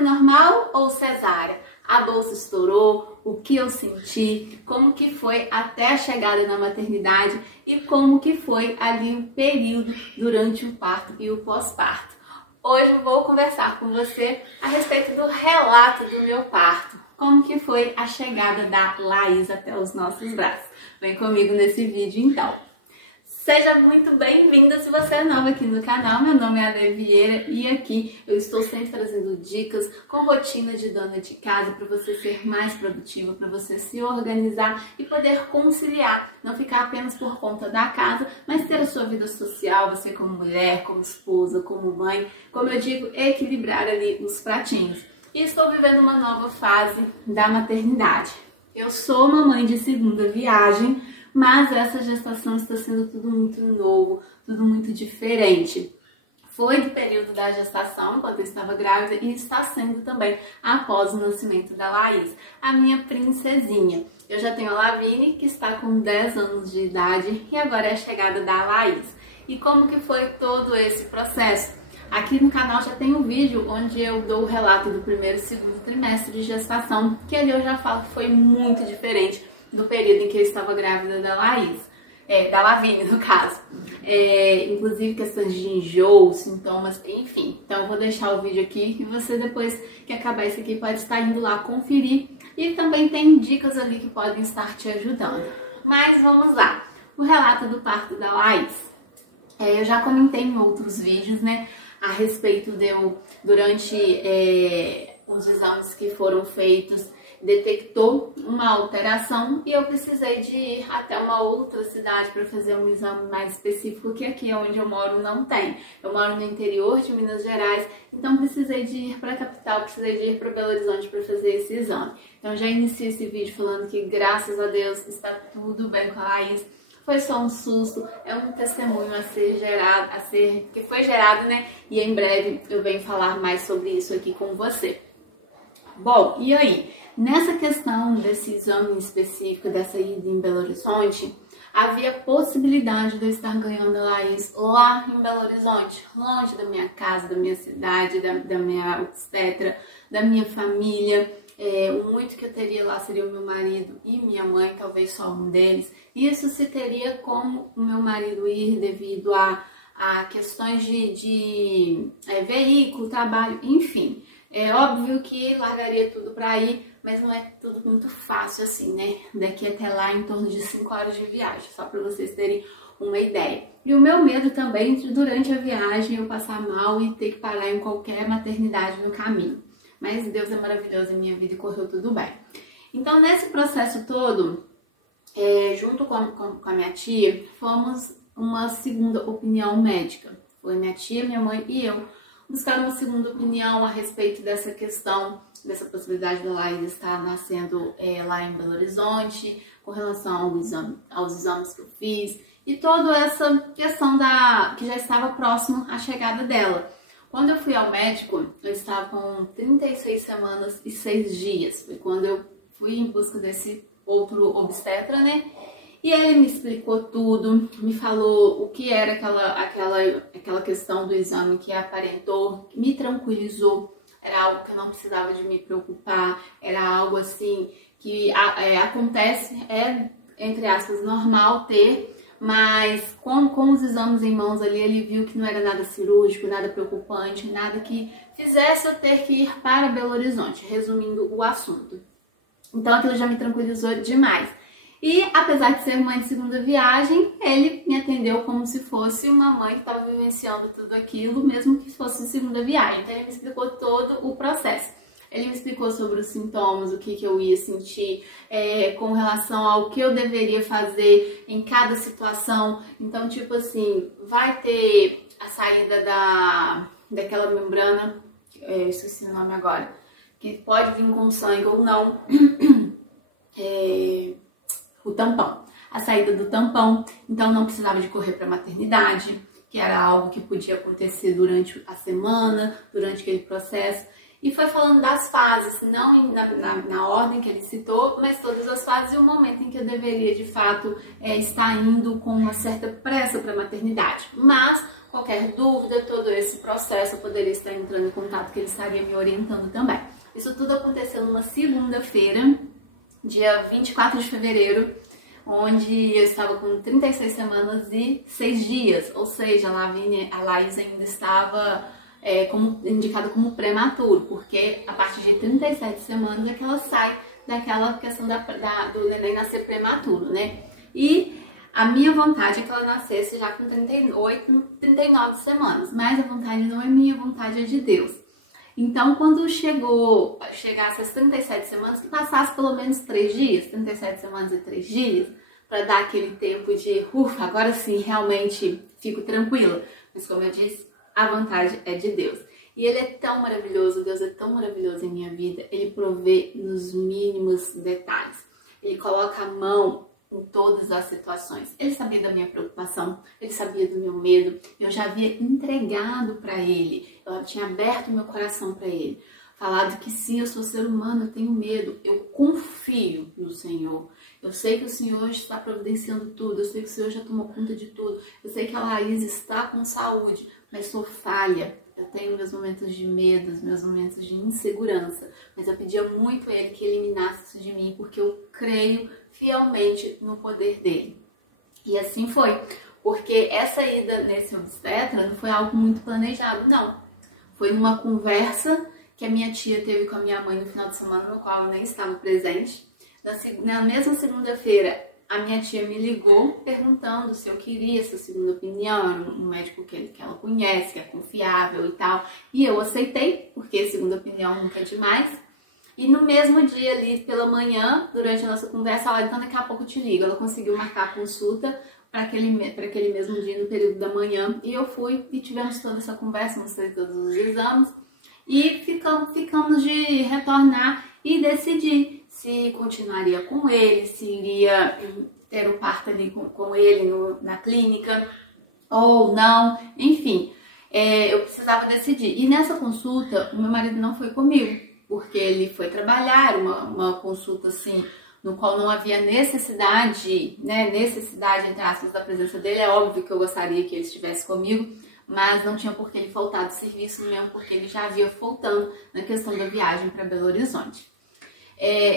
parto normal ou cesárea? A bolsa estourou? O que eu senti? Como que foi até a chegada na maternidade? E como que foi ali o período durante o parto e o pós-parto? Hoje eu vou conversar com você a respeito do relato do meu parto. Como que foi a chegada da Laís até os nossos braços? Vem comigo nesse vídeo então. Seja muito bem-vinda se você é nova aqui no canal. Meu nome é Ale Vieira e aqui eu estou sempre trazendo dicas com rotina de dona de casa para você ser mais produtiva, para você se organizar e poder conciliar, não ficar apenas por conta da casa, mas ter a sua vida social, você como mulher, como esposa, como mãe, como eu digo, equilibrar ali os pratinhos. E estou vivendo uma nova fase da maternidade. Eu sou mamãe de segunda viagem, mas essa gestação está sendo tudo muito novo, tudo muito diferente. Foi do período da gestação, enquanto eu estava grávida, e está sendo também após o nascimento da Laís, a minha princesinha. Eu já tenho a Lavine, que está com 10 anos de idade, e agora é a chegada da Laís. E como que foi todo esse processo? Aqui no canal já tem um vídeo onde eu dou o relato do primeiro e segundo trimestre de gestação, que ali eu já falo que foi muito diferente do período em que eu estava grávida da Laís, da Lavine no caso. Inclusive questões de enjoo, sintomas, enfim. Então eu vou deixar o vídeo aqui e você depois que acabar isso aqui pode estar indo lá conferir. E também tem dicas ali que podem estar te ajudando. Mas vamos lá, o relato do parto da Laís. Eu já comentei em outros vídeos, né, a respeito de eu, durante os exames que foram feitos, detectou uma alteração e eu precisei de ir até uma outra cidade para fazer um exame mais específico, que aqui onde eu moro não tem. Eu moro no interior de Minas Gerais, então precisei de ir para a capital, precisei de ir para Belo Horizonte para fazer esse exame. Então já iniciei esse vídeo falando que graças a Deus está tudo bem com a Laís. Foi só um susto, é um testemunho a ser gerado, que foi gerado, né? E em breve eu venho falar mais sobre isso aqui com você. Bom, e aí? Nessa questão desse exame específico, dessa ida em Belo Horizonte, havia possibilidade de eu estar ganhando a Laís lá em Belo Horizonte, longe da minha casa, da minha cidade, da minha obstetra, da minha família. O muito que eu teria lá seria o meu marido e minha mãe, talvez só um deles. Isso se teria como o meu marido ir devido a questões de veículo, trabalho, enfim. É óbvio que largaria tudo para ir, mas não é tudo muito fácil assim, né? Daqui até lá em torno de 5 horas de viagem, só para vocês terem uma ideia. E o meu medo também de durante a viagem eu passar mal e ter que parar em qualquer maternidade no caminho. Mas Deus é maravilhoso em minha vida e correu tudo bem. Então nesse processo todo, junto com a minha tia, fomos uma segunda opinião médica. Foi minha tia, minha mãe e eu buscar uma segunda opinião a respeito dessa questão, dessa possibilidade da Laís estar nascendo lá em Belo Horizonte, com relação aos exames que eu fiz e toda essa questão que já estava próximo à chegada dela. Quando eu fui ao médico, eu estava com 36 semanas e 6 dias. Foi quando eu fui em busca desse outro obstetra, né? E ele me explicou tudo, me falou o que era aquela questão do exame que aparentou, me tranquilizou. Era algo que eu não precisava de me preocupar, era algo assim que acontece, entre aspas, normal ter, mas com os exames em mãos ali, ele viu que não era nada cirúrgico, nada preocupante, nada que fizesse eu ter que ir para Belo Horizonte, resumindo o assunto. Então aquilo já me tranquilizou demais. E apesar de ser mãe de segunda viagem, ele me atendeu como se fosse uma mãe que estava vivenciando tudo aquilo, mesmo que fosse segunda viagem. Então ele me explicou todo o processo. Ele me explicou sobre os sintomas, o que eu ia sentir, com relação ao que eu deveria fazer em cada situação. Então, tipo assim, vai ter a saída daquela membrana, eu esqueci o nome agora, que pode vir com sangue ou não, o tampão. A saída do tampão, então não precisava de correr para a maternidade, que era algo que podia acontecer durante a semana, durante aquele processo. E foi falando das fases, não na ordem que ele citou, mas todas as fases e o momento em que eu deveria, de fato, estar indo com uma certa pressa para a maternidade. Mas qualquer dúvida, todo esse processo, eu poderia estar entrando em contato, que ele estaria me orientando também. Isso tudo aconteceu numa segunda-feira, dia 24 de fevereiro, onde eu estava com 36 semanas e 6 dias, ou seja, a Laís ainda estava indicada como prematuro, porque a partir de 37 semanas é que ela sai daquela questão do neném nascer prematuro, né? E a minha vontade é que ela nascesse já com 38, 39 semanas, mas a vontade não é minha, a vontade é de Deus. Então, quando chegasse às 37 semanas, que passasse pelo menos 3 dias, 37 semanas e 3 dias, para dar aquele tempo de, ufa, agora sim, realmente fico tranquila. Mas como eu disse, a vontade é de Deus. E Ele é tão maravilhoso, Deus é tão maravilhoso em minha vida, Ele provê nos mínimos detalhes. Ele coloca a mão em todas as situações. Ele sabia da minha preocupação, Ele sabia do meu medo, eu já havia entregado para Ele, eu tinha aberto meu coração para Ele, falado que sim, eu sou ser humano, eu tenho medo, eu confio no Senhor. Eu sei que o Senhor está providenciando tudo, eu sei que o Senhor já tomou conta de tudo, eu sei que a Laís está com saúde, mas sou falha. Eu tenho meus momentos de medo, meus momentos de insegurança, mas eu pedia muito a Ele que eliminasse isso de mim, porque eu creio fielmente no poder dele. E assim foi, porque essa ida nesse obstetra não foi algo muito planejado, não. Foi numa conversa que a minha tia teve com a minha mãe no final de semana, no qual eu nem estava presente. Na mesma segunda-feira, a minha tia me ligou perguntando se eu queria essa segunda opinião, era um médico que ela conhece, que é confiável e tal. E eu aceitei, porque segunda opinião nunca é demais. E no mesmo dia ali, pela manhã, durante a nossa conversa, ela então daqui a pouco eu te ligo. Ela conseguiu marcar a consulta para aquele mesmo dia, no período da manhã. E eu fui e tivemos toda essa conversa, mostrei todos os exames. E ficamos de retornar e decidir se continuaria com ele, se iria ter o parto ali com ele na clínica ou não, enfim, eu precisava decidir. E nessa consulta, o meu marido não foi comigo, porque ele foi trabalhar, uma consulta assim, no qual não havia necessidade, entre aspas, da presença dele. É óbvio que eu gostaria que ele estivesse comigo, mas não tinha por que ele faltar do serviço mesmo, porque ele já havia faltando na questão da viagem para Belo Horizonte.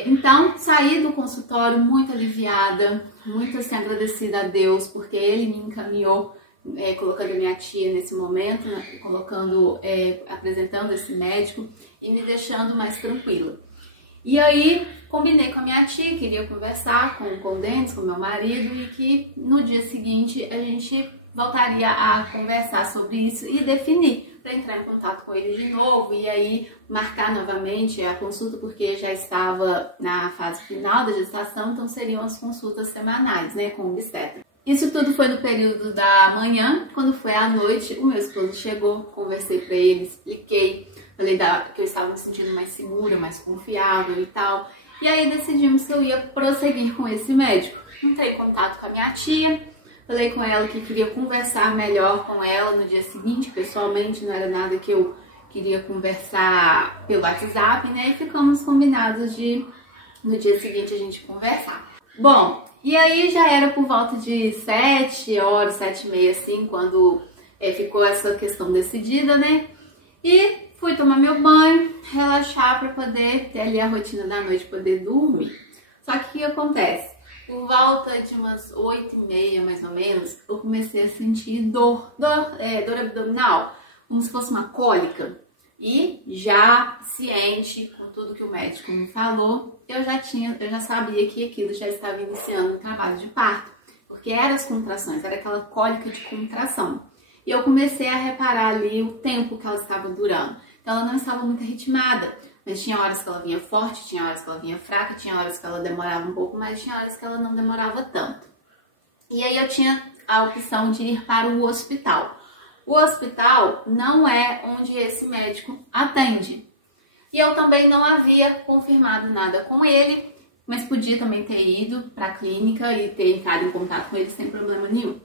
Então, saí do consultório muito aliviada, muito assim, agradecida a Deus, porque Ele me encaminhou, colocando a minha tia nesse momento, né, apresentando esse médico e me deixando mais tranquila. E aí, combinei com a minha tia, queria conversar com o Denis, com meu marido, e que no dia seguinte a gente voltaria a conversar sobre isso e definir, para entrar em contato com ele de novo e aí marcar novamente a consulta, porque já estava na fase final da gestação, então seriam as consultas semanais, né, com o obstetra. Isso tudo foi no período da manhã. Quando foi à noite, o meu esposo chegou, conversei para ele, expliquei, falei que eu estava me sentindo mais segura, mais confiável e tal, e aí decidimos que eu ia prosseguir com esse médico. Entrei em contato com a minha tia, falei com ela que queria conversar melhor com ela no dia seguinte, pessoalmente, não era nada que eu queria conversar pelo WhatsApp, né? E ficamos combinados de no dia seguinte a gente conversar. Bom, e aí já era por volta de 7 horas, 7h30, assim, quando ficou essa questão decidida, né? E fui tomar meu banho, relaxar para poder ter ali a rotina da noite, poder dormir. Só que o que acontece? Por volta de umas 8h30, mais ou menos, eu comecei a sentir dor abdominal, como se fosse uma cólica. E já ciente com tudo que o médico me falou, eu já sabia que aquilo já estava iniciando o trabalho de parto, porque eram as contrações, era aquela cólica de contração. E eu comecei a reparar ali o tempo que ela estava durando. Então ela não estava muito ritmada, mas tinha horas que ela vinha forte, tinha horas que ela vinha fraca, tinha horas que ela demorava um pouco mais, tinha horas que ela não demorava tanto. E aí eu tinha a opção de ir para o hospital. O hospital não é onde esse médico atende. E eu também não havia confirmado nada com ele, mas podia também ter ido para a clínica e ter entrado em contato com ele sem problema nenhum.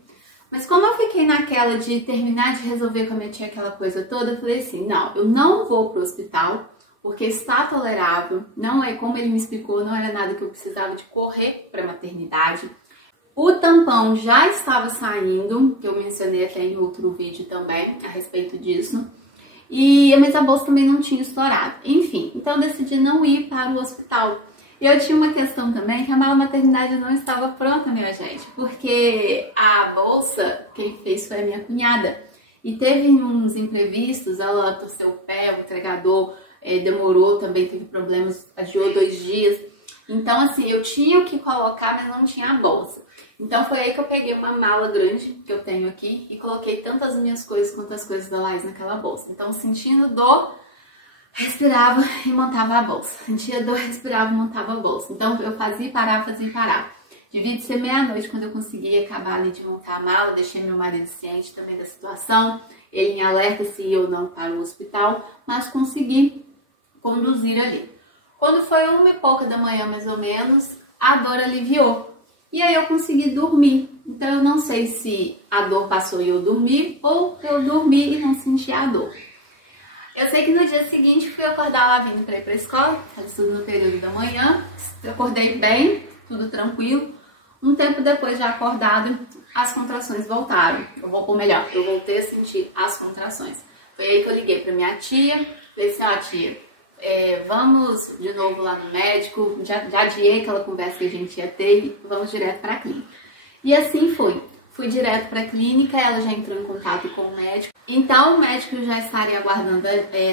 Mas como eu fiquei naquela de terminar de resolver com a minha tia aquela coisa toda, eu falei assim, não, eu não vou para o hospital, porque está tolerável, não é como ele me explicou, não era nada que eu precisava de correr para a maternidade. O tampão já estava saindo, que eu mencionei até em outro vídeo também a respeito disso. Mas a bolsa também não tinha estourado. Enfim, então eu decidi não ir para o hospital. E eu tinha uma questão também, que a mala maternidade não estava pronta, minha gente. Porque a bolsa, quem fez foi a minha cunhada. E teve uns imprevistos, ela torceu o pé, o entregador demorou também, teve problemas, adiou 2 dias. Então, assim, eu tinha o que colocar, mas não tinha a bolsa. Então foi aí que eu peguei uma mala grande que eu tenho aqui e coloquei tanto as minhas coisas quanto as coisas da Laís naquela bolsa. Então, sentindo dor, respirava e montava a bolsa. Sentia dor, respirava e montava a bolsa. Então eu fazia e parava. Devia de ser meia-noite quando eu conseguia acabar ali de montar a mala. Deixei meu marido ciente também da situação. Ele em alerta se ia ou não para o hospital, mas consegui conduzir ali. Quando foi 1h pouca da manhã, mais ou menos, a dor aliviou. E aí eu consegui dormir. Então eu não sei se a dor passou e eu dormi, ou eu dormi e não senti a dor. Eu sei que no dia seguinte fui acordar a Lavínia para ir para a escola, ela estuda no período da manhã. Eu acordei bem, tudo tranquilo. Um tempo depois de acordado, as contrações voltaram. Eu voltei a sentir as contrações. Foi aí que eu liguei para minha tia, falei assim, tia, vamos de novo lá no médico, já adiei aquela conversa que a gente ia ter e vamos direto para a clínica. E assim foi. Fui direto para a clínica, ela já entrou em contato com o médico. Então o médico já estaria aguardando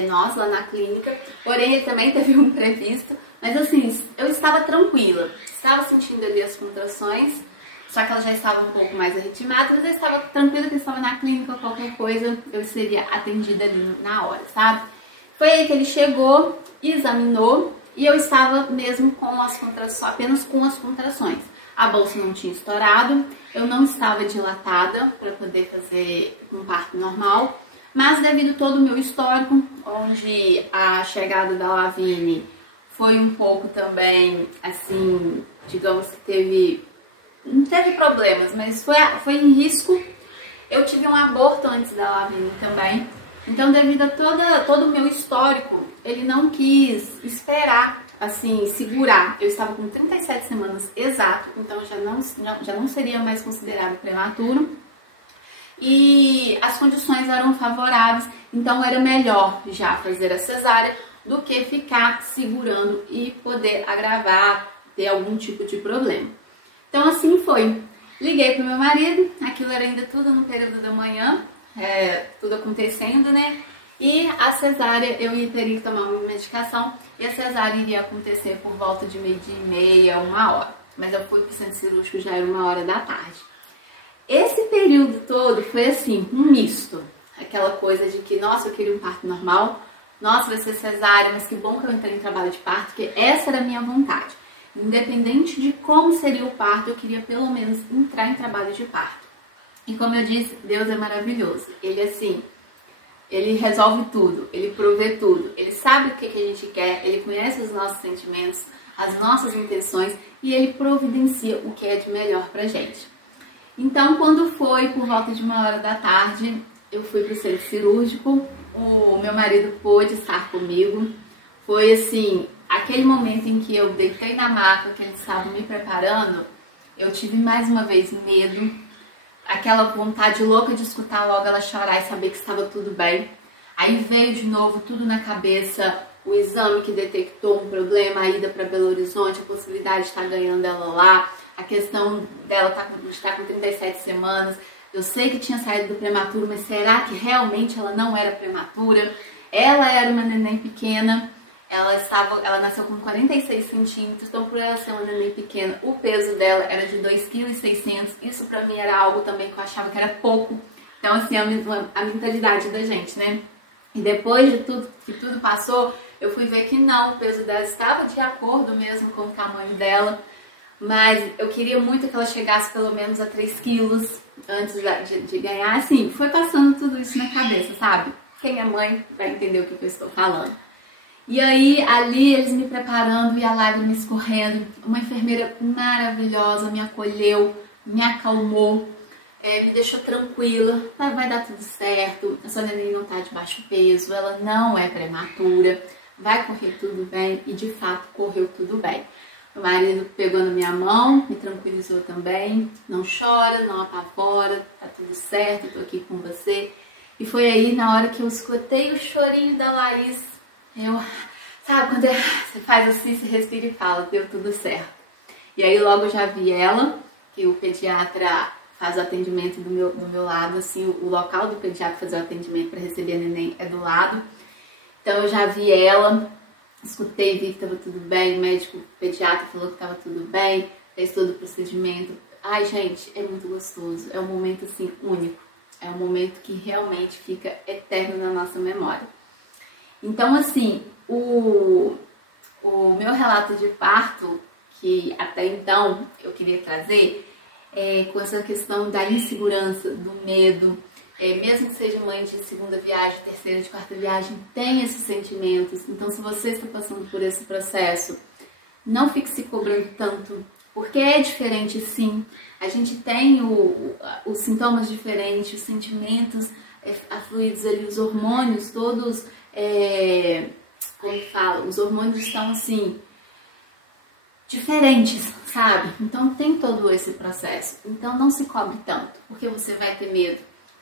nós lá na clínica, porém ele também teve um imprevisto. Mas assim, eu estava tranquila, estava sentindo ali as contrações, só que ela já estava um pouco mais arritmada, mas eu estava tranquila que eu estava na clínica, qualquer coisa eu seria atendida ali na hora, sabe? Foi aí que ele chegou, examinou e eu estava mesmo com as contrações, apenas com as contrações. A bolsa não tinha estourado, eu não estava dilatada para poder fazer um parto normal, mas devido todo o meu histórico, onde a chegada da Lavínia foi um pouco também, assim, digamos que não teve problemas, mas foi em risco. Eu tive um aborto antes da Lavínia também. Então, devido a todo o meu histórico, ele não quis esperar, assim, segurar. Eu estava com 37 semanas exato, então já não seria mais considerado prematuro. E as condições eram favoráveis, então era melhor já fazer a cesárea do que ficar segurando e poder agravar, ter algum tipo de problema. Então assim foi. Liguei pro meu marido, aquilo era ainda tudo no período da manhã, tudo acontecendo, né? E a cesárea, eu teria que tomar uma medicação e a cesárea iria acontecer por volta de 12h30, 1h. Mas eu fui pro centro cirúrgico, já era 1h da tarde. Esse período todo foi assim, um misto. Aquela coisa de que, nossa, eu queria um parto normal, nossa, vai ser cesárea, mas que bom que eu entrei em trabalho de parto, porque essa era a minha vontade. Independente de como seria o parto, eu queria pelo menos entrar em trabalho de parto. E como eu disse, Deus é maravilhoso. Ele assim, ele resolve tudo, ele provê tudo, ele sabe o que a gente quer, ele conhece os nossos sentimentos, as nossas intenções e ele providencia o que é de melhor pra gente. Então, quando foi por volta de 1h da tarde, eu fui pro centro cirúrgico, o meu marido pôde estar comigo. Foi assim, aquele momento em que eu deitei na maca, que eles estavam me preparando, eu tive mais uma vez medo, aquela vontade louca de escutar logo ela chorar e saber que estava tudo bem. Aí veio de novo tudo na cabeça, o exame que detectou um problema, a ida para Belo Horizonte, a possibilidade de estar ganhando ela lá, a questão dela estar com 37 semanas. Eu sei que tinha saído do prematuro, mas será que realmente ela não era prematura? Ela era uma neném pequena, ela nasceu com 46 centímetros, então por ela ser uma neném pequena, o peso dela era de 2,6 kg. Isso pra mim era algo também que eu achava que era pouco. Então assim, a mentalidade da gente, né? E depois de tudo que tudo passou, eu fui ver que não, o peso dela estava de acordo mesmo com o tamanho dela. Mas eu queria muito que ela chegasse pelo menos a 3 quilos antes de ganhar. Assim, foi passando tudo isso na cabeça, sabe? Quem é mãe vai entender o que eu estou falando. E aí, ali, eles me preparando e a lágrima escorrendo. Uma enfermeira maravilhosa me acolheu, me acalmou, me deixou tranquila. Vai dar tudo certo, a sua neném não está de baixo peso, ela não é prematura, vai correr tudo bem. E de fato, correu tudo bem. Meu marido pegou na minha mão, me tranquilizou também. Não chora, não apavora, tá tudo certo, tô aqui com você. E foi aí, na hora que eu escutei o chorinho da Laís, sabe, quando você faz assim, você respira e fala, deu tudo certo. E aí logo eu já vi ela, que o pediatra faz o atendimento do meu lado, assim, o local do pediatra fazer o atendimento para receber a neném é do lado. Então eu já vi ela, escutei, vi que estava tudo bem, o médico pediatra falou que estava tudo bem, fez todo o procedimento. Ai, gente, é muito gostoso, é um momento assim único, é um momento que realmente fica eterno na nossa memória. Então, assim, o meu relato de parto, que até então eu queria trazer, com essa questão da insegurança, do medo, mesmo que seja mãe de segunda viagem, terceira, de quarta viagem, tem esses sentimentos. Então, se você está passando por esse processo, não fique se cobrando tanto, porque é diferente sim. A gente tem os sintomas diferentes, os sentimentos afluídos ali, os hormônios todos, como fala, os hormônios estão assim, diferentes, sabe? Então tem todo esse processo. Então não se cobre tanto, porque você vai ter medo,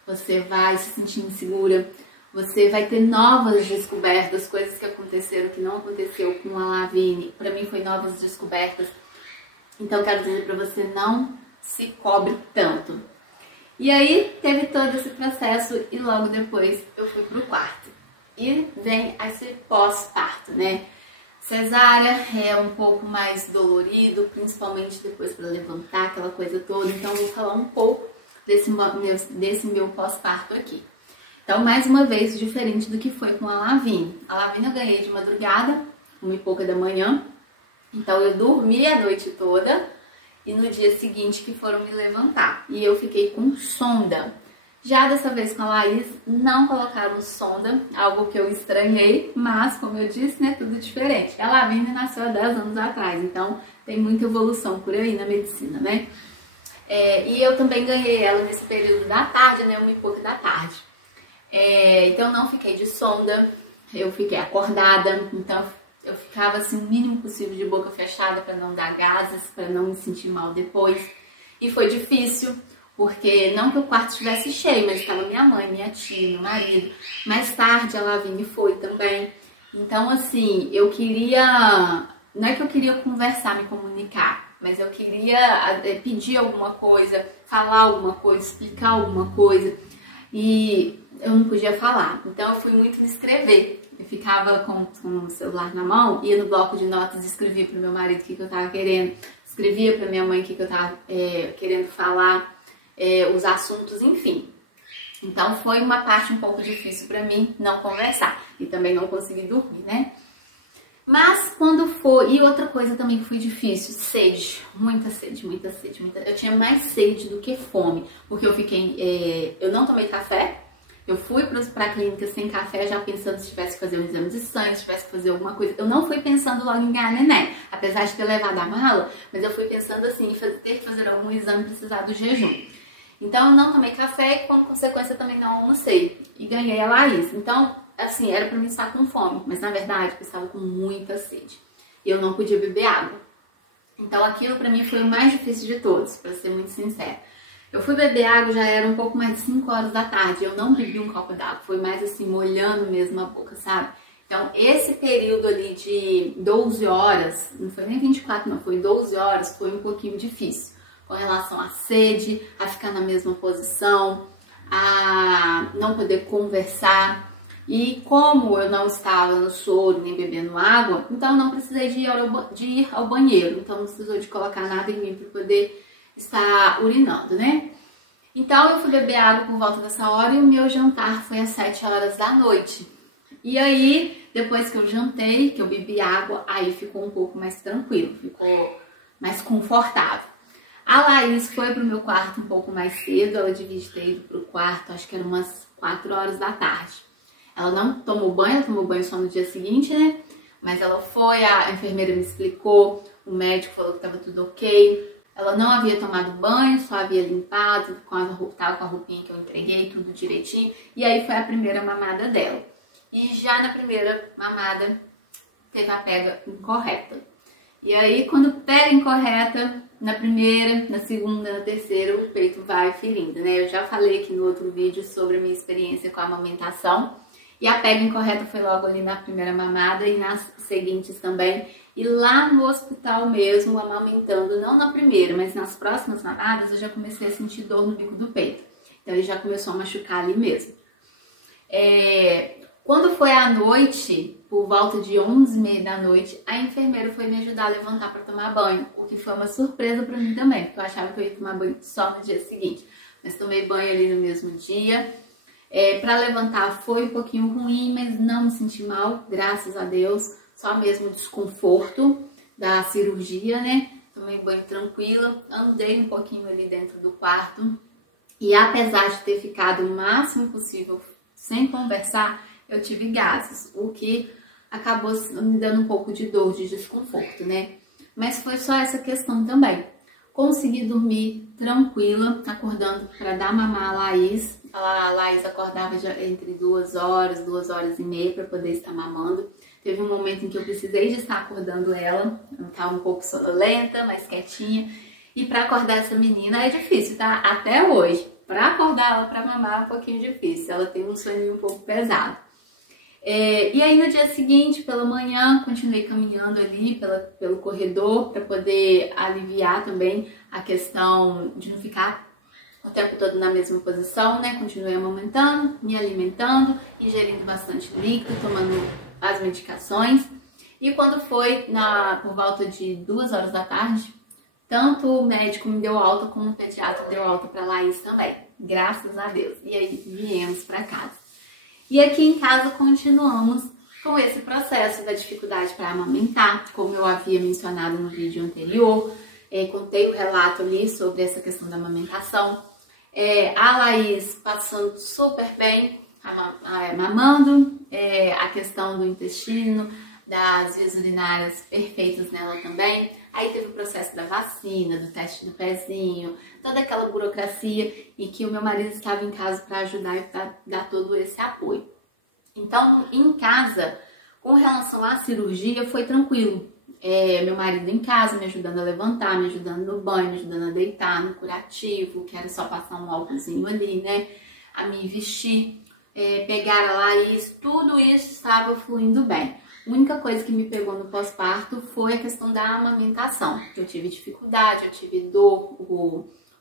você vai se sentir insegura, você vai ter novas descobertas, coisas que aconteceram que não aconteceu com a Lavínia. Para mim foi novas descobertas. Então quero dizer para você, não se cobre tanto. E aí teve todo esse processo e logo depois eu fui pro quarto. E vem esse pós-parto, né? Cesárea é um pouco mais dolorido, principalmente depois para levantar, aquela coisa toda. Então, eu vou falar um pouco desse meu pós-parto aqui. Então, mais uma vez, diferente do que foi com a Lavínia. A Lavínia eu ganhei de madrugada, 1h pouca da manhã. Então, eu dormi a noite toda e no dia seguinte que foram me levantar. E eu fiquei com sonda. Já dessa vez com a Laís, não colocaram sonda, algo que eu estranhei, mas, como eu disse, né, tudo diferente. A Lavínia nasceu há 10 anos atrás, então tem muita evolução por aí na medicina, né? E eu também ganhei ela nesse período da tarde, né, 1h pouca da tarde. Então não fiquei de sonda, eu fiquei acordada, então eu ficava assim o mínimo possível de boca fechada para não dar gases, para não me sentir mal depois. E foi difícil. Porque não que o quarto estivesse cheio, mas estava minha mãe, minha tia, meu marido. Mais tarde a Lavínia foi também. Então, assim, eu queria... Não é que eu queria conversar, me comunicar, mas eu queria pedir alguma coisa, falar alguma coisa, explicar alguma coisa. E eu não podia falar. Então, eu fui muito escrever. Eu ficava com o celular na mão, ia no bloco de notas e escrevia para o meu marido o que eu estava querendo. Escrevia para minha mãe o que eu estava querendo falar. Os assuntos, enfim. Então foi uma parte um pouco difícil para mim não conversar e também não conseguir dormir, né? Mas quando foi... E outra coisa também que foi difícil, sede, muita sede, muita sede, eu tinha mais sede do que fome, porque eu fiquei... eu não tomei café, eu fui para a clínica sem café, já pensando se tivesse que fazer um exame de sangue, se tivesse que fazer alguma coisa. Eu não fui pensando logo em ganhar neném, apesar de ter levado a mala, mas eu fui pensando assim, em ter que fazer algum exame e precisar do jejum. Então, eu não tomei café e, como consequência, também não almocei. E ganhei a Laís. Então, assim, era pra mim estar com fome. Mas, na verdade, eu estava com muita sede. E eu não podia beber água. Então, aquilo pra mim foi o mais difícil de todos, pra ser muito sincera. Eu fui beber água, já era um pouco mais de 5 horas da tarde. Eu não bebi um copo d'água. Foi mais assim, molhando mesmo a boca, sabe? Então, esse período ali de 12 horas, não foi nem 24, não, foi 12 horas, foi um pouquinho difícil. Com relação à sede, a ficar na mesma posição, a não poder conversar. E como eu não estava no soro nem bebendo água, então eu não precisei de ir ao banheiro. Então não precisou de colocar nada em mim para poder estar urinando, né? Então eu fui beber água por volta dessa hora e o meu jantar foi às 7 horas da noite. E aí, depois que eu jantei, que eu bebi água, aí ficou um pouco mais tranquilo, ficou mais confortável. A Laís foi pro meu quarto um pouco mais cedo, ela devia ter ido pro quarto, acho que era umas 4 horas da tarde. Ela não tomou banho, ela tomou banho só no dia seguinte, né? Mas ela foi, a enfermeira me explicou, o médico falou que tava tudo ok. Ela não havia tomado banho, só havia limpado, tava com a roupinha que eu entreguei, tudo direitinho. E aí foi a primeira mamada dela. E já na primeira mamada teve a pega incorreta. E aí, quando pega incorreta, na primeira, na segunda, na terceira, o peito vai ferindo, né? Eu já falei aqui no outro vídeo sobre a minha experiência com a amamentação. E a pega incorreta foi logo ali na primeira mamada e nas seguintes também. E lá no hospital mesmo, amamentando, não na primeira, mas nas próximas mamadas, eu já comecei a sentir dor no bico do peito. Então ele já começou a machucar ali mesmo. Quando foi à noite, por volta de 11h30 da noite, a enfermeira foi me ajudar a levantar para tomar banho, o que foi uma surpresa para mim também, porque eu achava que eu ia tomar banho só no dia seguinte. Mas tomei banho ali no mesmo dia. Para levantar foi um pouquinho ruim, mas não me senti mal, graças a Deus. Só mesmo desconforto da cirurgia, né? Tomei banho tranquila, andei um pouquinho ali dentro do quarto. E apesar de ter ficado o máximo possível sem conversar, eu tive gases, o que acabou me dando um pouco de dor, de desconforto, né? Mas foi só essa questão também. Consegui dormir tranquila, acordando para dar mamar a Laís. A Laís acordava já entre 2 horas, 2h30 para poder estar mamando. Teve um momento em que eu precisei de estar acordando ela. Ela estava um pouco sonolenta, mais quietinha. E para acordar essa menina é difícil, tá? Até hoje. Para acordar ela para mamar é um pouquinho difícil. Ela tem um soninho um pouco pesado. E aí no dia seguinte, pela manhã, continuei caminhando ali pelo corredor para poder aliviar também a questão de não ficar o tempo todo na mesma posição, né? Continuei amamentando, me alimentando, ingerindo bastante líquido, tomando as medicações. E quando foi por volta de 2 horas da tarde, tanto o médico me deu alta como o pediatra deu alta para Laís também, graças a Deus. E aí viemos para casa. E aqui em casa continuamos com esse processo da dificuldade para amamentar, como eu havia mencionado no vídeo anterior. Contei o relato ali sobre essa questão da amamentação. A Laís passando super bem, mamando, a questão do intestino, das vias urinárias perfeitas nela também. Aí teve o processo da vacina, do teste do pezinho, toda aquela burocracia e que o meu marido estava em casa para ajudar e para dar todo esse apoio. Então, em casa, com relação à cirurgia, foi tranquilo. Meu marido em casa me ajudando a levantar, me ajudando no banho, me ajudando a deitar, no curativo, que era só passar um álcoolzinho ali, né? A me vestir, pegar a Laís, tudo isso estava fluindo bem. A única coisa que me pegou no pós-parto foi a questão da amamentação. Eu tive dificuldade, eu tive dor,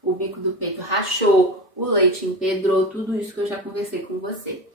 o bico do peito rachou, o leite empedrou, tudo isso que eu já conversei com você.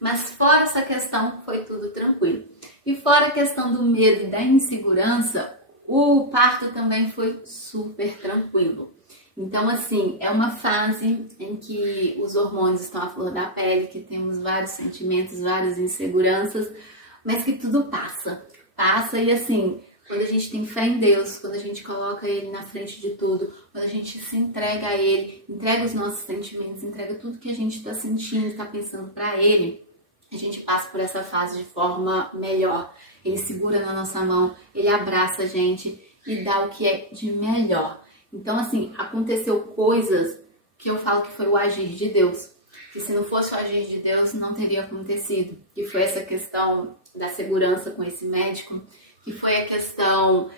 Mas fora essa questão, foi tudo tranquilo. E fora a questão do medo e da insegurança, o parto também foi super tranquilo. Então, assim, é uma fase em que os hormônios estão à flor da pele, que temos vários sentimentos, várias inseguranças, mas que tudo passa. Passa e assim, quando a gente tem fé em Deus, quando a gente coloca Ele na frente de tudo, quando a gente se entrega a Ele, entrega os nossos sentimentos, entrega tudo que a gente está sentindo, está pensando para Ele, a gente passa por essa fase de forma melhor. Ele segura na nossa mão, Ele abraça a gente e dá o que é de melhor. Então, assim, aconteceu coisas que eu falo que foi o agir de Deus. Que se não fosse o agir de Deus, não teria acontecido. Que foi essa questão da segurança com esse médico, que foi a questão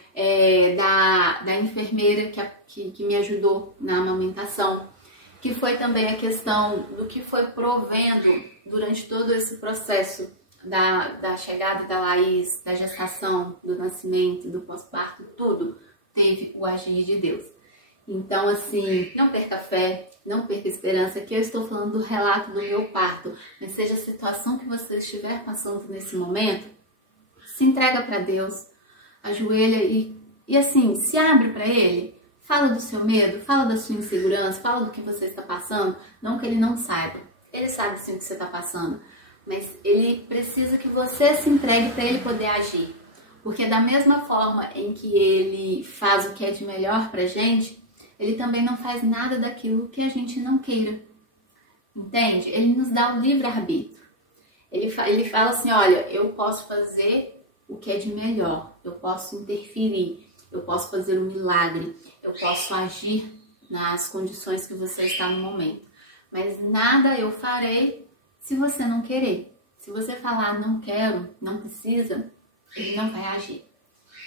da enfermeira que me ajudou na amamentação, que foi também a questão do que foi provendo durante todo esse processo da chegada da Laís, da gestação, do nascimento, do pós-parto, tudo teve o agir de Deus. Então, assim, não perca fé, não perca esperança, que eu estou falando do relato do meu parto, mas seja a situação que você estiver passando nesse momento, se entrega para Deus, ajoelha e assim, se abre para Ele, fala do seu medo, fala da sua insegurança, fala do que você está passando, não que Ele não saiba, Ele sabe sim o que você está passando, mas Ele precisa que você se entregue para Ele poder agir, porque da mesma forma em que Ele faz o que é de melhor pra gente, Ele também não faz nada daquilo que a gente não queira, entende? Ele nos dá o livre-arbítrio. Ele fala assim, olha, eu posso fazer o que é de melhor, eu posso interferir, eu posso fazer um milagre, eu posso agir nas condições que você está no momento. Mas nada eu farei se você não querer. Se você falar não quero, não precisa, Ele não vai agir.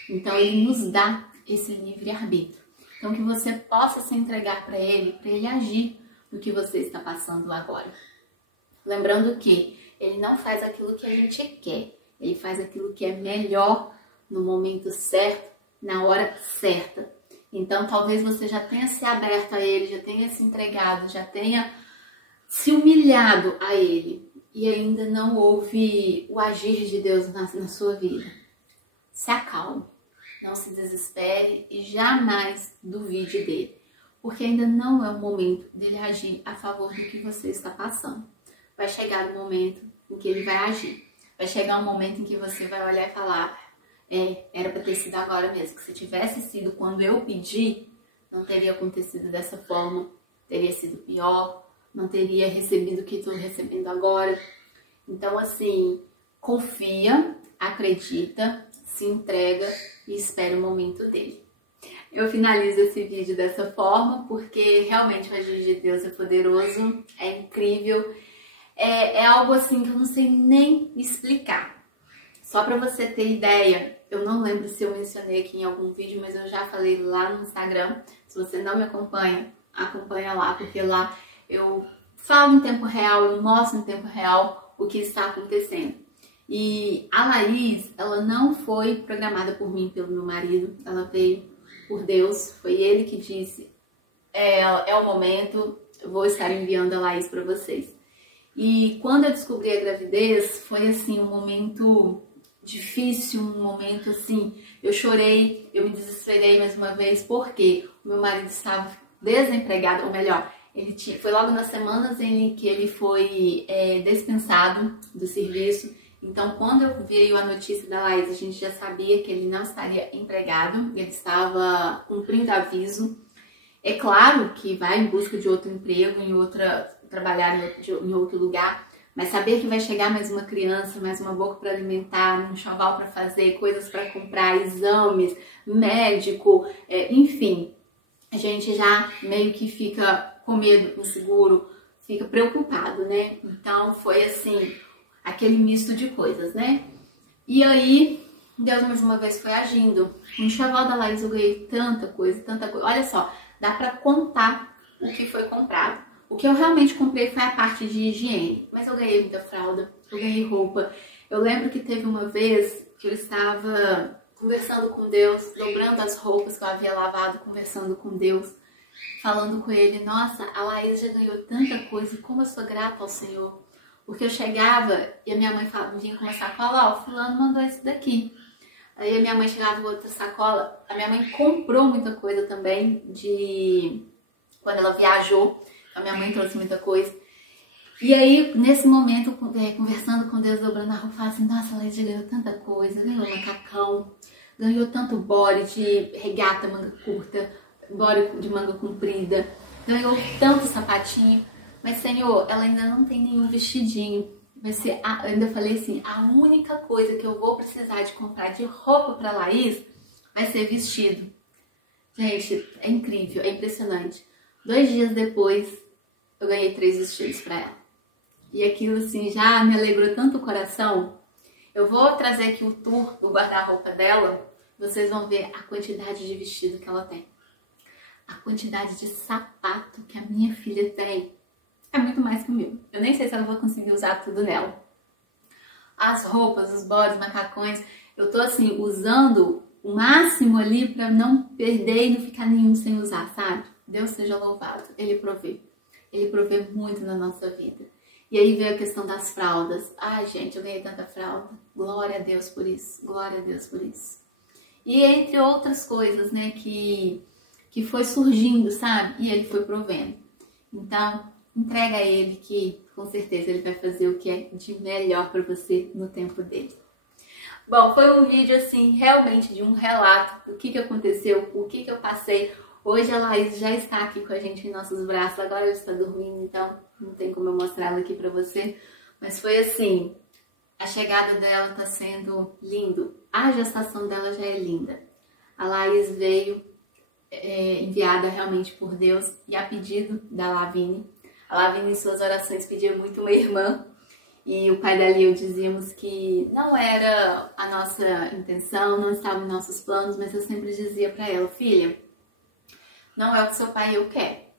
Então ele nos dá esse livre-arbítrio. Então que você possa se entregar para ele agir no que você está passando agora. Lembrando que ele não faz aquilo que a gente quer, ele faz aquilo que é melhor no momento certo, na hora certa. Então talvez você já tenha se aberto a ele, já tenha se entregado, já tenha se humilhado a ele e ainda não houve o agir de Deus na sua vida. Se acalme, não se desespere e jamais duvide dele, porque ainda não é o momento dele agir a favor do que você está passando. Vai chegar o momento em que ele vai agir. Vai chegar um momento em que você vai olhar e falar, era para ter sido agora mesmo, que se tivesse sido quando eu pedi, não teria acontecido dessa forma, teria sido pior, não teria recebido o que estou recebendo agora. Então, assim, confia, acredita, se entrega e espera o momento dele. Eu finalizo esse vídeo dessa forma, porque realmente o agir de Deus é poderoso, é incrível, é algo assim que eu não sei nem explicar. Só para você ter ideia, eu não lembro se eu mencionei aqui em algum vídeo, mas eu já falei lá no Instagram. Se você não me acompanha, acompanha lá, porque lá eu falo em tempo real, eu mostro em tempo real o que está acontecendo. E a Laís, ela não foi programada por mim, pelo meu marido, ela veio por Deus, foi ele que disse, é o momento, eu vou estar enviando a Laís para vocês. E quando eu descobri a gravidez, foi assim um momento difícil, um momento assim, eu chorei, eu me desesperei mais uma vez, porque o meu marido estava desempregado, ou melhor, foi logo nas semanas em que ele foi dispensado do serviço. Então, quando veio a notícia da Laís, a gente já sabia que ele não estaria empregado, ele estava cumprindo aviso. É claro que vai em busca de outro emprego, trabalhar em outro lugar, mas saber que vai chegar mais uma criança, mais uma boca para alimentar, um enxoval para fazer, coisas para comprar, exames, médico, enfim, a gente já meio que fica com medo, inseguro, fica preocupado, né? Então foi assim, aquele misto de coisas, né? E aí, Deus mais uma vez foi agindo. No enxoval da Laís eu ganhei tanta coisa. Olha só, dá pra contar o que foi comprado. O que eu realmente comprei foi a parte de higiene. Mas eu ganhei muita fralda, eu ganhei roupa. Eu lembro que teve uma vez que eu estava conversando com Deus, dobrando as roupas que eu havia lavado, conversando com Deus, falando com Ele. Nossa, a Laís já ganhou tanta coisa, como eu sou grata ao Senhor. Porque eu chegava e a minha mãe vinha com uma sacola, ó, fulano mandou esse daqui. Aí a minha mãe chegava com outra sacola. A minha mãe comprou muita coisa também quando ela viajou. A minha mãe trouxe muita coisa. E aí, nesse momento, conversando com Deus, dobrando a roupa, eu falava assim, nossa, a Laís já ganhou tanta coisa, ganhou macacão, ganhou tanto body de regata, manga curta, body de manga comprida, ganhou tanto sapatinho. Mas, Senhor, ela ainda não tem nenhum vestidinho. Vai ser, eu ainda falei assim, a única coisa que eu vou precisar de comprar de roupa para Laís vai ser vestido. Gente, é incrível, é impressionante. 2 dias depois, eu ganhei 3 vestidos para ela. E aquilo, assim, já me alegrou tanto o coração. Eu vou trazer aqui o tour do guarda-roupa dela. Vocês vão ver a quantidade de vestido que ela tem. A quantidade de sapato que a minha filha tem. É muito mais que o meu. Eu nem sei se ela vai conseguir usar tudo nela. As roupas, os bodies, macacões, eu tô assim, usando o máximo ali pra não perder e não ficar nenhum sem usar, sabe? Deus seja louvado. Ele provê. Ele provê muito na nossa vida. E aí veio a questão das fraldas. Ai, gente, eu ganhei tanta fralda. Glória a Deus por isso. Glória a Deus por isso. E entre outras coisas, né, que foi surgindo, sabe? E ele foi provendo. Então, entrega a ele que com certeza ele vai fazer o que é de melhor para você no tempo dele. Bom, foi um vídeo assim, realmente de um relato do que aconteceu, o que eu passei. Hoje a Laís já está aqui com a gente em nossos braços, agora ela está dormindo, então não tem como eu mostrar ela aqui para você. Mas foi assim, a chegada dela está sendo lindo, a gestação dela já é linda. A Laís veio enviada realmente por Deus e a pedido da Lavínia. A Lavínia em suas orações pedia muito uma irmã. e o pai dela e eu dizíamos que não era a nossa intenção, não estava em nossos planos, mas eu sempre dizia para ela: filha, não é o que seu pai e eu quer,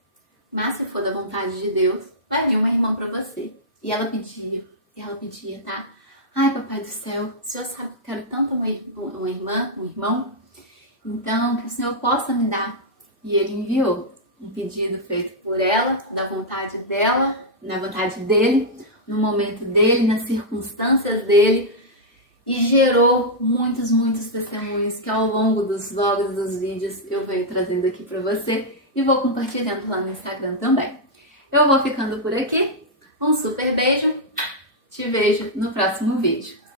mas se for da vontade de Deus, vai vir uma irmã para você. E ela pedia, tá? Ai, papai do céu, o senhor sabe que eu quero tanto uma irmã, um irmão, então que o senhor possa me dar. E ele enviou um pedido feito por ela, da vontade dela, na vontade dele, no momento dele, nas circunstâncias dele, e gerou muitos testemunhos que ao longo dos vlogs, dos vídeos, eu venho trazendo aqui para você e vou compartilhando lá no Instagram também. Eu vou ficando por aqui, um super beijo, te vejo no próximo vídeo.